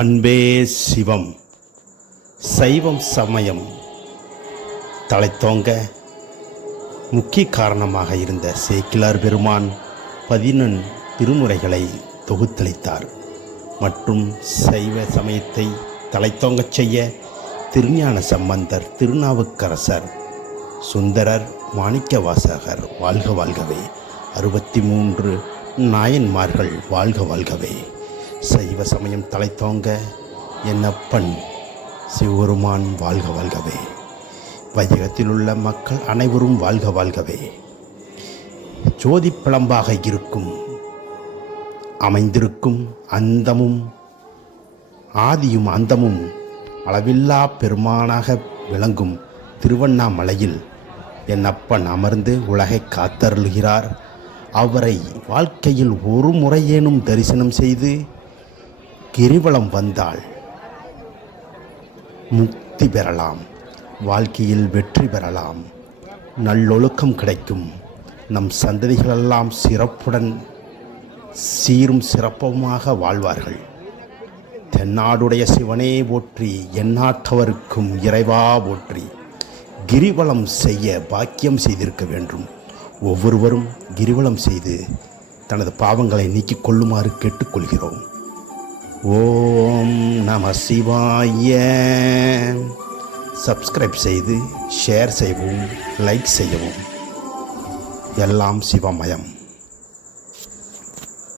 அன்பே சிவம். சைவம் சமயம் தலைத்தோங்க முக்கிய காரணமாக இருந்த சேக்கிழார் பெருமான் 11 திருமுறைகளை தொகுத்தளித்தார். மற்றும் சைவ சமயத்தை தலைத்தோங்கச் செய்ய திருஞான சம்பந்தர், திருநாவுக்கரசர், சுந்தரர், மாணிக்கவாசகர் வாழ்க வாழ்கவே, 63 நாயன்மார்கள் வாழ்க வாழ்கவே. சைவ சமயம் தலைத்தோங்க என்னப்பன் சிவபெருமான் வாழ்க வாழ்கவே. வையகத்தில் உள்ள மக்கள் அனைவரும் வாழ்க வாழ்கவே. ஜோதி பிளம்பாக இருக்கும் அமைந்திருக்கும் அந்தமும் ஆதியும் அந்தமும் அளவில்லா பெருமானாக விளங்கும் திருவண்ணாமலையில் என்னப்பன் அமர்ந்து உலகை காத்தருளுகிறார். அவரை வாழ்க்கையில் ஒரு முறையேனும் தரிசனம் செய்து கிரிவலம் வந்தால் முக்தி பெறலாம், வாழ்க்கையில் வெற்றி பெறலாம், நல்லொழுக்கம் கிடைக்கும். நம் சந்ததிகளெல்லாம் சிறப்புடன் சீரும் சிறப்புமாக வாழ்வார்கள். தென்னாடுடைய சிவனே போற்றி, எந்நாட்டவருக்கும் இறைவா போற்றி. கிரிவலம் செய்ய பாக்கியம் செய்திருக்க வேண்டும். ஒவ்வொருவரும் கிரிவலம் செய்து தனது பாவங்களை நீக்கிக் கொள்ளுமாறு கேட்டுக்கொள்கிறோம். ஓம் நம சிவாய. சப்ஸ்கிரைப் செய்து ஷேர் செய்யவும், லைக் செய்யவும். எல்லாம் சிவமயம்.